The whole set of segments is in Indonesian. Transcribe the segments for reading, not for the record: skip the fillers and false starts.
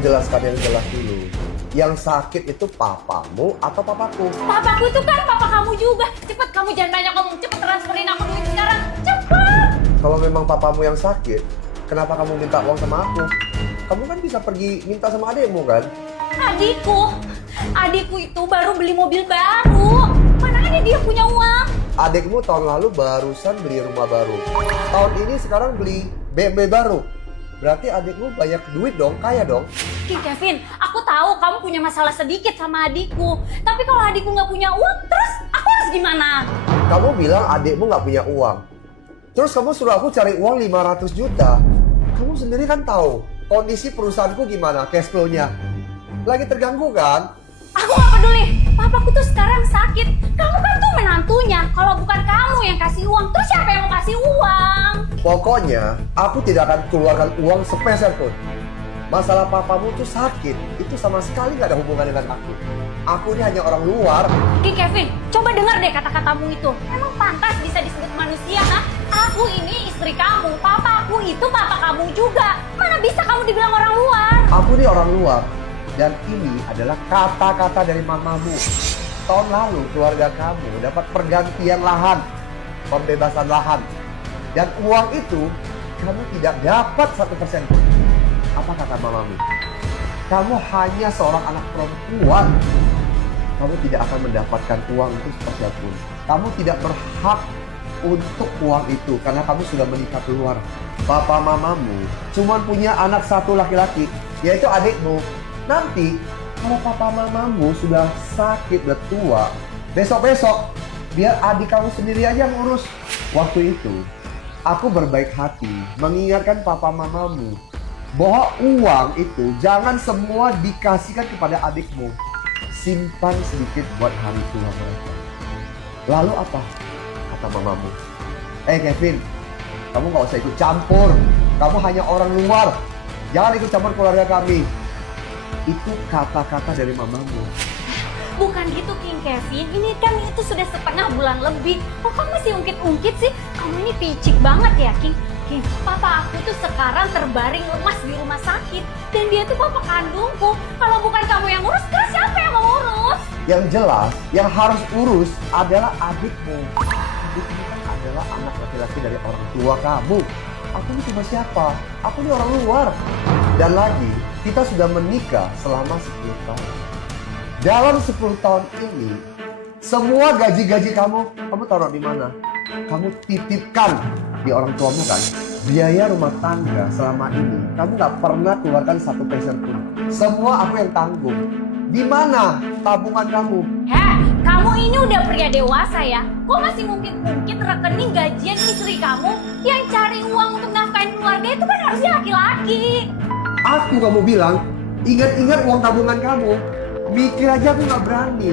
jelaskan yang jelas dulu. Yang sakit itu papamu atau papaku? Papaku itu kan papa kamu juga. Cepet, kamu jangan banyak ngomong. Cepet transferin aku duit sekarang. Cepet. Kalau memang papamu yang sakit, kenapa kamu minta uang sama aku? Kamu kan bisa pergi minta sama adekmu kan? Adikku itu baru beli mobil baru. Mana ada dia punya uang? Adekmu tahun lalu barusan beli rumah baru. Tahun ini sekarang beli BMW baru. Berarti adikmu banyak duit dong, kaya dong. King Kevin, aku tahu kamu punya masalah sedikit sama adikku. Tapi kalau adikku nggak punya uang, terus aku harus gimana? Kamu bilang adikmu nggak punya uang. Terus kamu suruh aku cari uang 500 juta. Kamu sendiri kan tahu kondisi perusahaanku gimana, cash flow-nya. Lagi terganggu kan? Aku nggak peduli. Papaku tuh sekarang sakit. Kamu kan tuh menantunya. Kalau bukan kamu yang kasih uang, terus siapa yang mau kasih uang? Pokoknya aku tidak akan keluarkan uang sepeser pun. Masalah papamu tuh sakit, itu sama sekali nggak ada hubungan dengan aku. Aku ini hanya orang luar. King Kevin, coba dengar deh kata-katamu itu. Emang pantas bisa disebut manusia, ha? Aku ini istri kamu, papaku itu papa kamu juga. Mana bisa kamu dibilang orang luar? Aku ini orang luar. Dan ini adalah kata-kata dari mamamu. Tahun lalu keluarga kamu dapat pergantian lahan, pembebasan lahan. Dan uang itu kamu tidak dapat 1% pun. Apa kata mamamu? Kamu hanya seorang anak perempuan. Kamu tidak akan mendapatkan uang itu sepeserpun. Kamu tidak berhak untuk uang itu karena kamu sudah menikah keluar. Papa mamamu cuma punya anak satu laki-laki, yaitu adikmu. Nanti kalau papa mamamu sudah sakit, udah tua, besok-besok biar adik kamu sendiri aja ngurus. Waktu itu aku berbaik hati mengingatkan papa mamamu bahwa uang itu jangan semua dikasihkan kepada adikmu. Simpan sedikit buat hari tua mereka. Lalu apa? Kata mamamu, Kevin, kamu gak usah ikut campur. Kamu hanya orang luar. Jangan ikut campur keluarga kami. Itu kata-kata dari mamamu. Bukan gitu King Kevin, ini kan itu sudah setengah bulan lebih. Kok kamu masih ungkit-ungkit sih? Kamu ini picik banget ya King. King, papa aku tuh sekarang terbaring lemas di rumah sakit. Dan dia tuh papa kandungku. Kalau bukan kamu yang urus, terus siapa yang mau urus? Yang jelas, yang harus urus adalah adikmu. Adikmu kan adalah anak laki-laki dari orang tua kamu. Aku ini cuma siapa? Aku ini orang luar. Dan lagi, kita sudah menikah selama 10 tahun. Dalam 10 tahun ini, semua gaji-gaji kamu taruh di mana? Kamu titipkan di orang tuamu kan? Biaya rumah tangga selama ini, kamu gak pernah keluarkan 1 peser pun. Semua aku yang tanggung. Di mana tabungan kamu? Kamu ini udah pria dewasa ya? Kok masih ngungkit-ngungkit rekening gajian istri kamu? Yang cari uang untuk nafkahin keluarga itu kan harusnya laki-laki. Aku kamu bilang, ingat-ingat uang tabungan kamu. Mikir aja aku gak berani.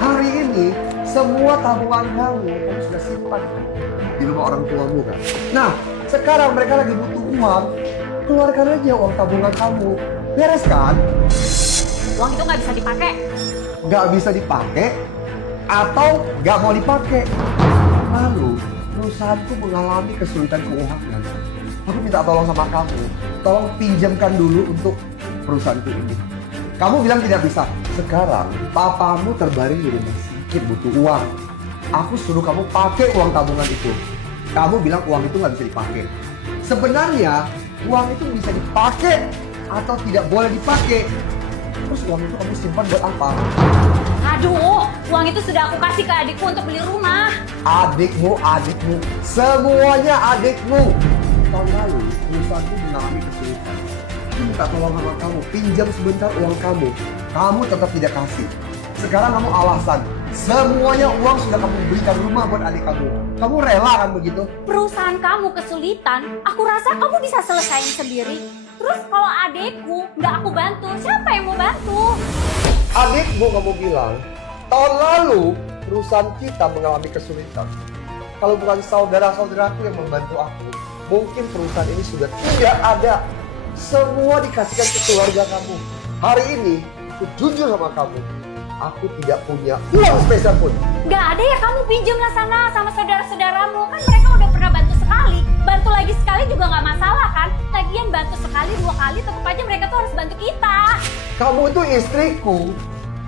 Hari ini, semua tabungan kamu sudah simpan di rumah orang tuamu kan. Nah, sekarang mereka lagi butuh uang. Keluarkan aja uang tabungan kamu. Beres kan? Uang itu nggak bisa dipakai. Nggak bisa dipakai atau nggak mau dipakai. Lalu perusahaanku mengalami kesulitan keuangan. Aku minta tolong sama kamu. Tolong pinjamkan dulu untuk perusahaanku ini. Kamu bilang tidak bisa. Sekarang papamu terbaring di rumah sakit butuh uang. Aku suruh kamu pakai uang tabungan itu. Kamu bilang uang itu nggak bisa dipakai. Sebenarnya uang itu bisa dipakai atau tidak boleh dipakai. Terus uang itu kamu simpan buat apa? Aduh, uang itu sudah aku kasih ke adikku untuk beli rumah. Adikmu. Semuanya adikmu. Tahun lalu, perusahaanku mengalami kesulitan. Aku minta tolong sama kamu, pinjam sebentar uang kamu. Kamu tetap tidak kasih. Sekarang kamu alasan, semuanya uang sudah kamu belikan rumah buat adik kamu. Kamu rela kan begitu? Perusahaan kamu kesulitan, aku rasa kamu bisa selesain sendiri. Terus kalau adekku nggak aku bantu, siapa yang mau bantu? Adikmu kamu bilang, tahun lalu perusahaan kita mengalami kesulitan. Kalau bukan saudara-saudaraku yang membantu aku, mungkin perusahaan ini sudah tidak ada. Semua dikasihkan ke keluarga kamu. Hari ini, aku jujur sama kamu. Aku tidak punya uang spesial pun. Nggak ada ya, kamu pinjamlah sana sama saudara-saudaramu. Kan mereka udah pernah bantu sekali. Bantu lagi sekali juga nggak masalah kan? Lagian bantu sekali, 2 kali, tetap aja mereka tuh harus bantu kita. Kamu itu istriku.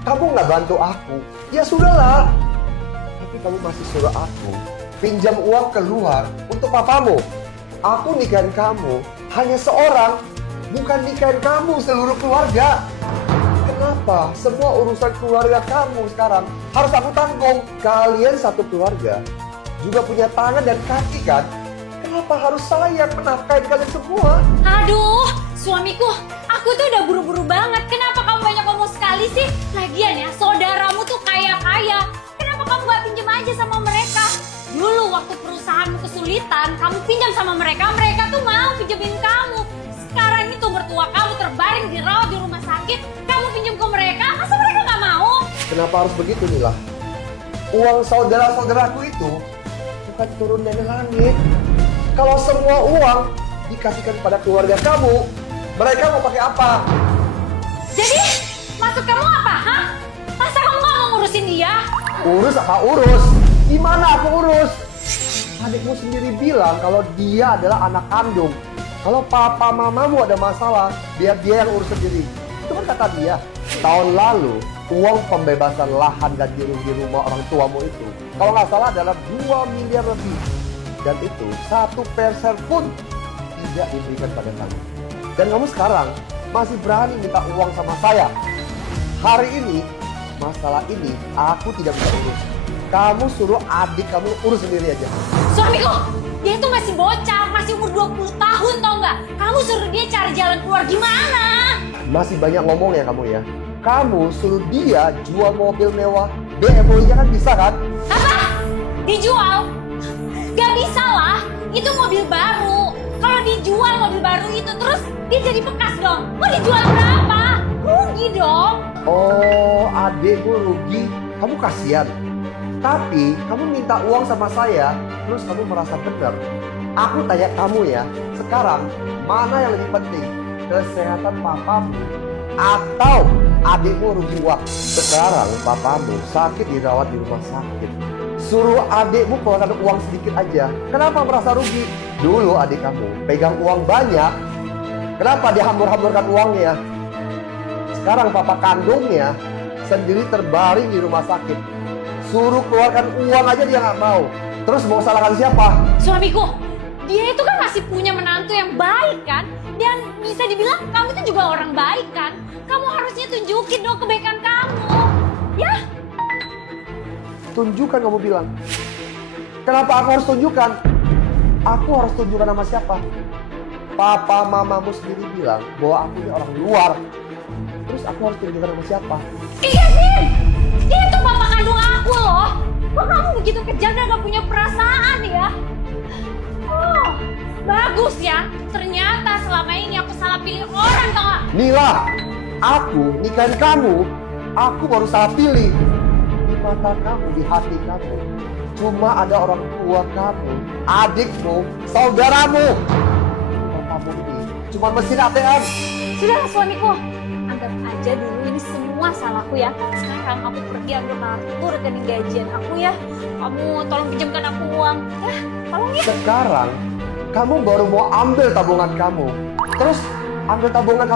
Kamu nggak bantu aku. Ya sudahlah. Tapi kamu masih suruh aku pinjam uang keluar untuk papamu. Aku nikahin kamu hanya seorang, bukan nikahin kamu seluruh keluarga. Kenapa semua urusan keluarga kamu sekarang harus aku tanggung? Kalian satu keluarga, juga punya tangan dan kaki kan? Kenapa harus saya menafkahi kalian semua? Aduh, suamiku, aku tuh udah buru-buru banget. Kenapa kamu banyak ngomong sekali sih? Lagian ya, saudaramu tuh kaya-kaya. Kenapa kamu gak pinjam aja sama mereka? Dulu waktu perusahaanmu kesulitan, kamu pinjam sama mereka, mereka tuh mau pinjemin kamu. Sekarang itu mertua kamu terbaring dirawat di rumah sakit, kamu pinjam ke mereka, masa mereka gak mau? Kenapa harus begitu, Nila? Uang saudara-saudaraku itu bukan turun dari langit. Kalau semua uang dikasihkan pada keluarga kamu, mereka mau pakai apa? Jadi, maksud kamu apa, hah? Masa kamu gak mau ngurusin dia? Urus apa urus? Gimana aku urus? Adikmu sendiri bilang kalau dia adalah anak kandung. Kalau papa mamamu ada masalah, biar dia yang urus sendiri. Itu kan kata dia. Tahun lalu, uang pembebasan lahan ganti rugi rumah orang tuamu itu, kalau nggak salah adalah 2 miliar lebih. Dan itu 1% pun tidak diberikan pada kamu. Dan kamu sekarang masih berani minta uang sama saya. Hari ini, masalah ini aku tidak bisa urus. Kamu suruh adik kamu urus sendiri aja. Suamiku, dia tuh masih bocah, masih umur 20 tahun tau nggak? Kamu suruh dia cari jalan keluar gimana? Masih banyak ngomong ya kamu ya. Kamu suruh dia jual mobil mewah BMW-nya kan bisa kan? Apa? Dijual? Gak bisa lah, itu mobil baru. Kalau dijual mobil baru itu terus dia jadi bekas dong. Mau dijual berapa? Rugi dong. Oh, adekmu rugi. Kamu kasihan. Tapi kamu minta uang sama saya, terus kamu merasa benar. Aku tanya kamu ya, sekarang mana yang lebih penting? Kesehatan papamu atau adikmu rugi uang? Sekarang papamu sakit dirawat di rumah sakit. Suruh adikmu keluarkan uang sedikit aja. Kenapa merasa rugi? Dulu adik kamu pegang uang banyak. Kenapa dia hambur-hamburkan uangnya? Sekarang papa kandungnya sendiri terbaring di rumah sakit. Suruh keluarkan uang aja dia nggak mau. Terus mau salahkan siapa? Suamiku, dia itu kan masih punya menantu yang baik kan? Dan bisa dibilang kamu itu juga orang baik kan? Kamu harusnya tunjukin dong kebaikan kamu. Ya? Tunjukkan kamu bilang. Kenapa aku harus tunjukkan? Aku harus tunjukkan sama siapa? Papa mamamu sendiri bilang bahwa aku ini orang luar. Terus aku harus tunjukkan sama siapa? Iya, Vin! Dia itu papa kandung aku loh. Kok kamu begitu kejam dan gak punya perasaan ya? Oh, bagus ya. Ternyata selama ini aku salah pilih orang tau gak? Nila, aku nikahin kamu. Aku baru salah pilih. Di mata kamu, di hati kamu, cuma ada orang tua kamu, adikmu, saudaramu. Papamu ini cuma mesin ATM. Sudahlah suamiku, anggap aja dulu ini semua salahku ya. Sekarang kamu pergi ambil kartu rekening gajian aku ya. Kamu tolong pinjamkan aku uang. Ya, tolong ya. Sekarang kamu baru mau ambil tabungan kamu. Terus ambil tabungan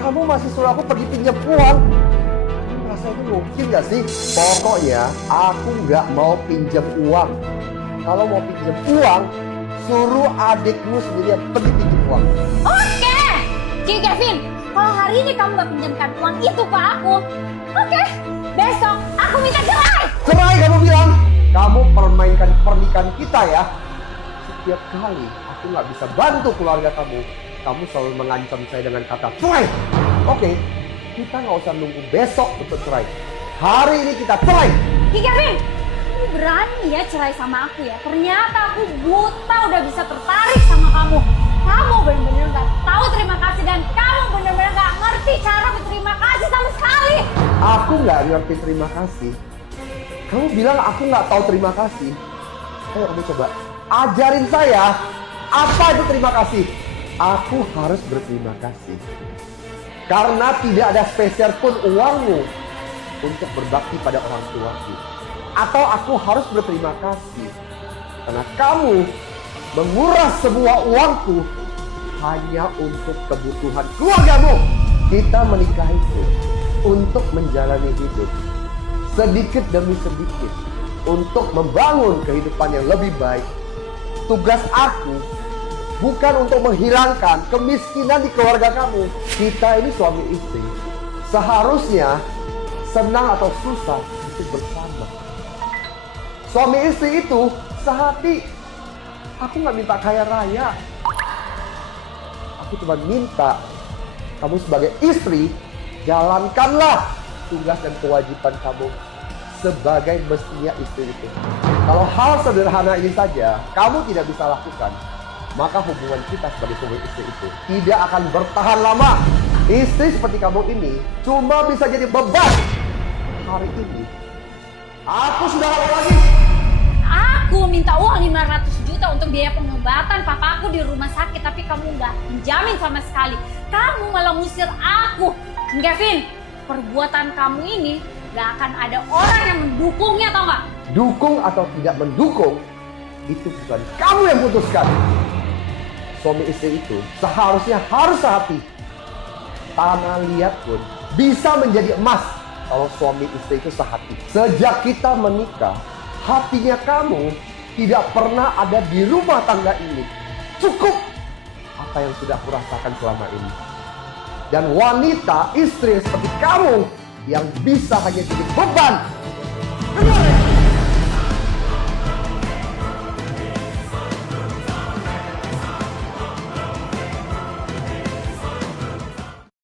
kamu masih suruh aku pergi pinjam uang. Kamu merasa itu mungkin gak sih? Pokoknya aku gak mau pinjam uang. Kalau mau pinjam uang, suruh adikmu sendiri yang pergi pinjam uang. Oke, Ki Kevin, kalau hari ini kamu gak pinjamkan uang itu ke aku, oke, besok aku minta cerai. Cerai kamu bilang? Kamu permainkan pernikahan kita ya. Setiap kali aku gak bisa bantu keluarga kamu selalu mengancam saya dengan kata cerai. Oke, kita gak usah nunggu besok untuk cerai. Hari ini kita cerai. Ki Kevin, kamu berani ya cerai sama aku ya? Ternyata aku buta udah bisa tertarik sama kamu. Kamu benar-benar gak tahu terima kasih dan kamu benar-benar gak ngerti cara berterima kasih sama sekali. Aku gak ngerti terima kasih. Kamu bilang aku gak tahu terima kasih. Ayo kamu coba ajarin saya apa itu terima kasih. Aku harus berterima kasih karena tidak ada spesial pun uangmu untuk berbakti pada orang tuaku. Atau aku harus berterima kasih karena kamu menguras semua uangku hanya untuk kebutuhan keluargamu. Kita menikah itu untuk menjalani hidup sedikit demi sedikit, untuk membangun kehidupan yang lebih baik. Tugas aku bukan untuk menghilangkan kemiskinan di keluarga kamu. Kita ini suami istri, seharusnya senang atau susah itu bersama. Suami istri itu sehati. Aku nggak minta kaya raya. Aku cuma minta kamu sebagai istri, jalankanlah tugas dan kewajiban kamu sebagai mestinya istri itu. Kalau hal sederhana ini saja kamu tidak bisa lakukan, maka hubungan kita sebagai suami istri itu tidak akan bertahan lama. Istri seperti kamu ini cuma bisa jadi beban. Hari ini aku sudah lama lagi. Aku minta uang 500 juta untuk biaya pengobatan papaku di rumah sakit, tapi kamu nggak menjamin sama sekali. Kamu malah ngusir aku. Kevin, perbuatan kamu ini nggak akan ada orang yang mendukungnya, tau nggak? Dukung atau tidak mendukung, itu bukan kamu yang putuskan. Suami istri itu seharusnya harus sehati. Tanah liat pun bisa menjadi emas kalau suami istri itu sehati. Sejak kita menikah, hatinya kamu tidak pernah ada di rumah tangga ini. Cukup apa yang sudah aku rasakan selama ini. Dan wanita, istri seperti kamu yang bisa hanya jadi beban